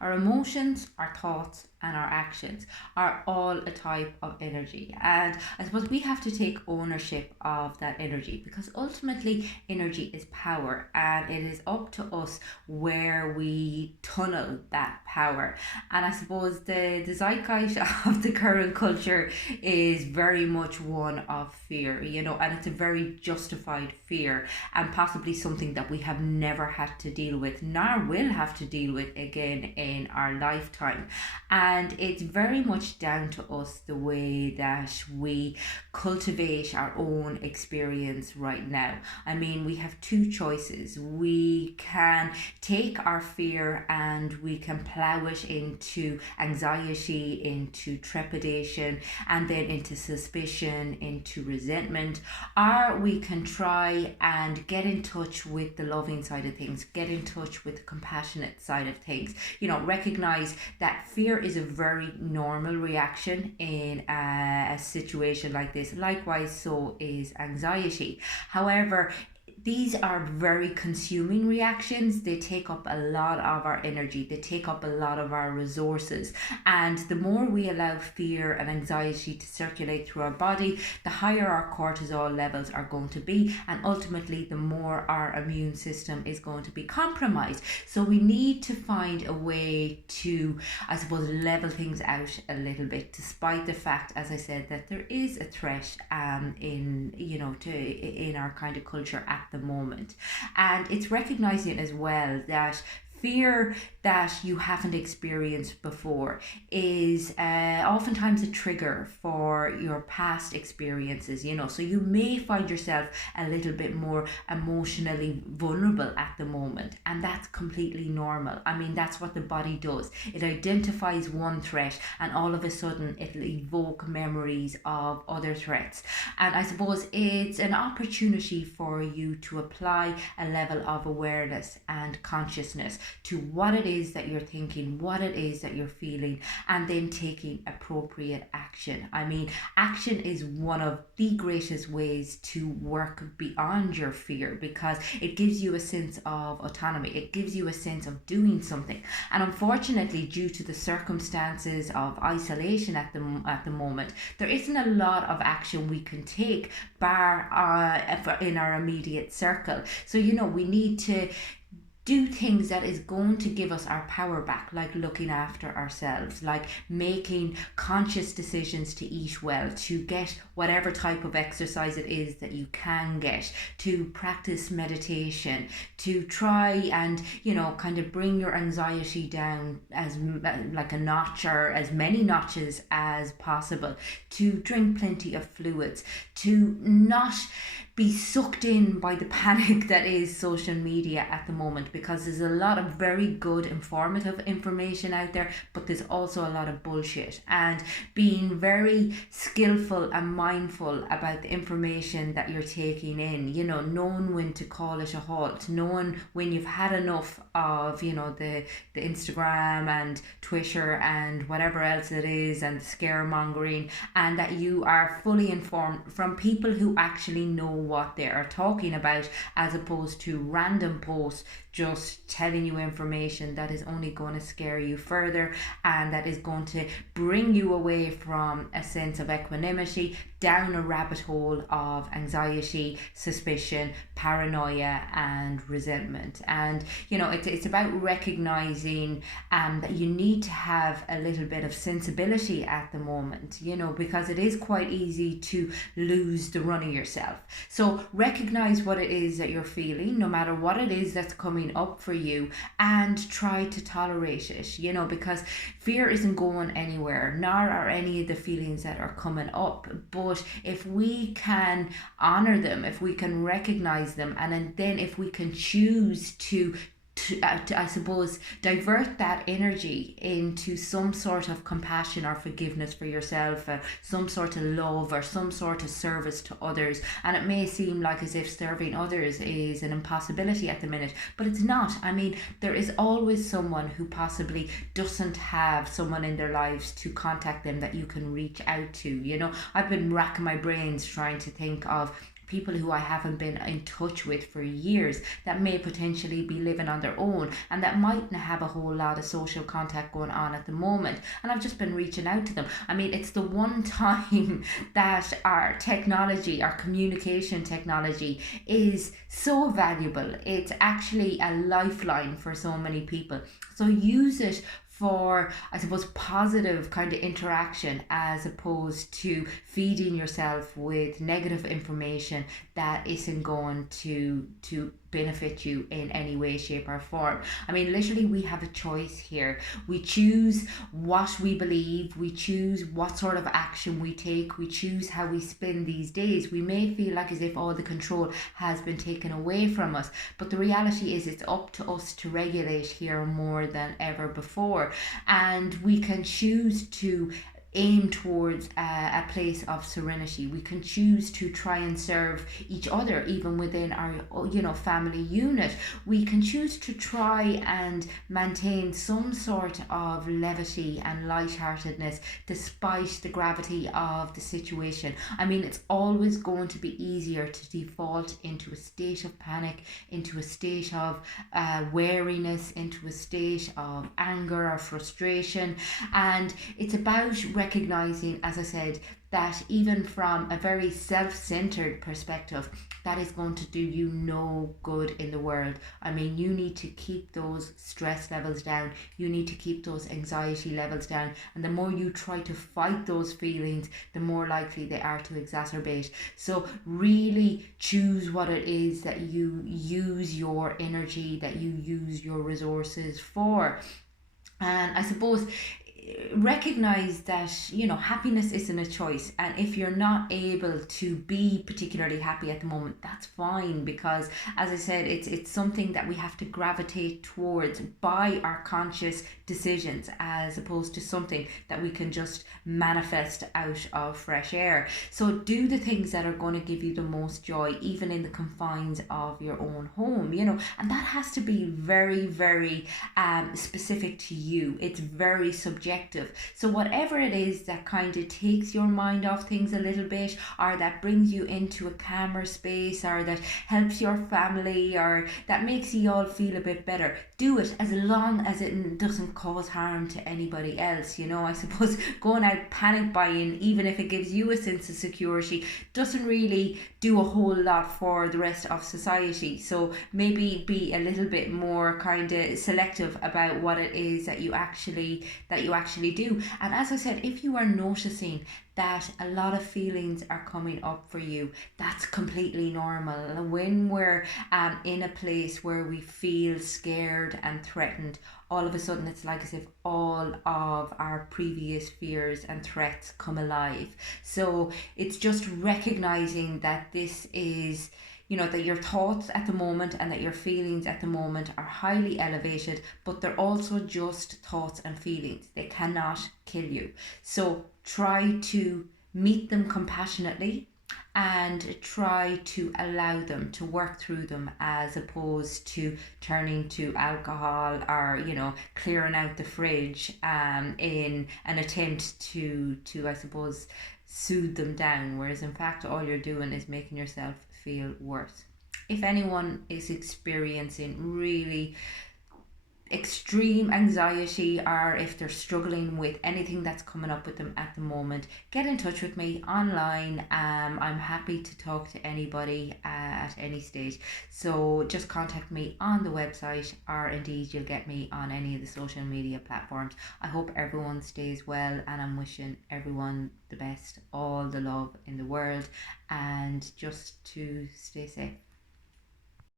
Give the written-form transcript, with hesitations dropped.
Our emotions, our thoughts, and our actions are all a type of energy. And I suppose we have to take ownership of that energy, because ultimately energy is power, and it is up to us where we tunnel that power. And I suppose the zeitgeist of the current culture is very much one of fear, and it's a very justified fear, and possibly something that we have never had to deal with, nor will have to deal with again in our lifetime. And it's very much down to us the way that we cultivate our own experience right now. I mean, we have two choices. We can take our fear and we can plow it into anxiety, into trepidation, and then into suspicion, into resentment, or we can try and get in touch with the loving side of things, get in touch with the compassionate side of things. Recognize that fear is a very normal reaction in a situation like this. Likewise, so is anxiety. However, these are very consuming reactions. They take up a lot of our energy, they take up a lot of our resources. And the more we allow fear and anxiety to circulate through our body, the higher our cortisol levels are going to be, and ultimately, the more our immune system is going to be compromised. So, we need to find a way to, I suppose, level things out a little bit, despite the fact, as I said, that there is a threat in our kind of culture at the moment. And it's recognizing as well that fear that you haven't experienced before is oftentimes a trigger for your past experiences, so you may find yourself a little bit more emotionally vulnerable at the moment, and that's completely normal. I mean, that's what the body does. It identifies one threat, and all of a sudden it'll evoke memories of other threats. And I suppose it's an opportunity for you to apply a level of awareness and consciousness to what it is that you're thinking, what it is that you're feeling, and then taking appropriate action. I mean, action is one of the greatest ways to work beyond your fear, because it gives you a sense of autonomy, it gives you a sense of doing something. And unfortunately, due to the circumstances of isolation at the moment, there isn't a lot of action we can take bar in our immediate circle. So we need to do things that is going to give us our power back, like looking after ourselves, like making conscious decisions to eat well, to get whatever type of exercise it is that you can get, to practice meditation, to try and kind of bring your anxiety down as like a notch, or as many notches as possible, to drink plenty of fluids, to not be sucked in by the panic that is social media at the moment, because there's a lot of very good informative information out there, but there's also a lot of bullshit. And being very skillful and mindful about the information that you're taking in, knowing when to call it a halt, knowing when you've had enough of the Instagram and Twitter and whatever else it is, and the scaremongering, and that you are fully informed from people who actually know what they are talking about, as opposed to random posts just telling you information that is only going to scare you further, and that is going to bring you away from a sense of equanimity down a rabbit hole of anxiety, suspicion, paranoia, and resentment. And it's about recognizing that you need to have a little bit of sensibility at the moment, because it is quite easy to lose the run of yourself. So recognize what it is that you're feeling, no matter what it is that's coming up for you, and try to tolerate it, because fear isn't going anywhere, nor are any of the feelings that are coming up. But if we can honor them, if we can recognize them, and then if we can choose to I suppose, divert that energy into some sort of compassion or forgiveness for yourself, some sort of love, or some sort of service to others. And it may seem like as if serving others is an impossibility at the minute, but it's not. I mean, there is always someone who possibly doesn't have someone in their lives to contact them that you can reach out to. I've been racking my brains trying to think of people who I haven't been in touch with for years, that may potentially be living on their own and that mightn't have a whole lot of social contact going on at the moment. And I've just been reaching out to them. I mean, it's the one time that our technology, our communication technology, is so valuable. It's actually a lifeline for so many people. So use it for, I suppose, positive kind of interaction, as opposed to feeding yourself with negative information that isn't going to benefit you in any way, shape or form. I mean, literally we have a choice here. We choose what we believe, we choose what sort of action we take, we choose how we spend these days. We may feel like as if all the control has been taken away from us, but the reality is it's up to us to regulate here more than ever before. And we can choose to aim towards a place of serenity. We can choose to try and serve each other even within our family unit. We can choose to try and maintain some sort of levity and lightheartedness despite the gravity of the situation. I mean, it's always going to be easier to default into a state of panic, into a state of wariness, into a state of anger or frustration. And it's about recognizing, as I said, that even from a very self-centered perspective, that is going to do you no good in the world. I mean, you need to keep those stress levels down, you need to keep those anxiety levels down, and the more you try to fight those feelings, the more likely they are to exacerbate. So really choose what it is that you use your energy, that you use your resources for. And I suppose recognize that happiness isn't a choice, and if you're not able to be particularly happy at the moment, that's fine, because as I said, it's something that we have to gravitate towards by our conscious decisions, as opposed to something that we can just manifest out of fresh air. So do the things that are going to give you the most joy, even in the confines of your own home, and that has to be very, very specific to you. It's very subjective. So whatever it is that kind of takes your mind off things a little bit, or that brings you into a calmer space, or that helps your family, or that makes you all feel a bit better, do it, as long as it doesn't cause harm to anybody else. I suppose going out panic buying, even if it gives you a sense of security, doesn't really do a whole lot for the rest of society. So maybe be a little bit more kind of selective about what it is that you actually do. And as I said, if you are noticing that a lot of feelings are coming up for you, that's completely normal. And when we're in a place where we feel scared and threatened, all of a sudden it's like as if all of our previous fears and threats come alive. So it's just recognizing that this is, that your thoughts at the moment and that your feelings at the moment are highly elevated, but they're also just thoughts and feelings. They cannot kill you. So try to meet them compassionately and try to allow them to work through them, as opposed to turning to alcohol or clearing out the fridge in an attempt to I suppose soothe them down, whereas in fact all you're doing is making yourself feel worse. If anyone is experiencing really extreme anxiety, or if they're struggling with anything that's coming up with them at the moment, get in touch with me online. I'm happy to talk to anybody at any stage, so just contact me on the website, or indeed you'll get me on any of the social media platforms. I hope everyone stays well, and I'm wishing everyone the best, all the love in the world, and just to stay safe.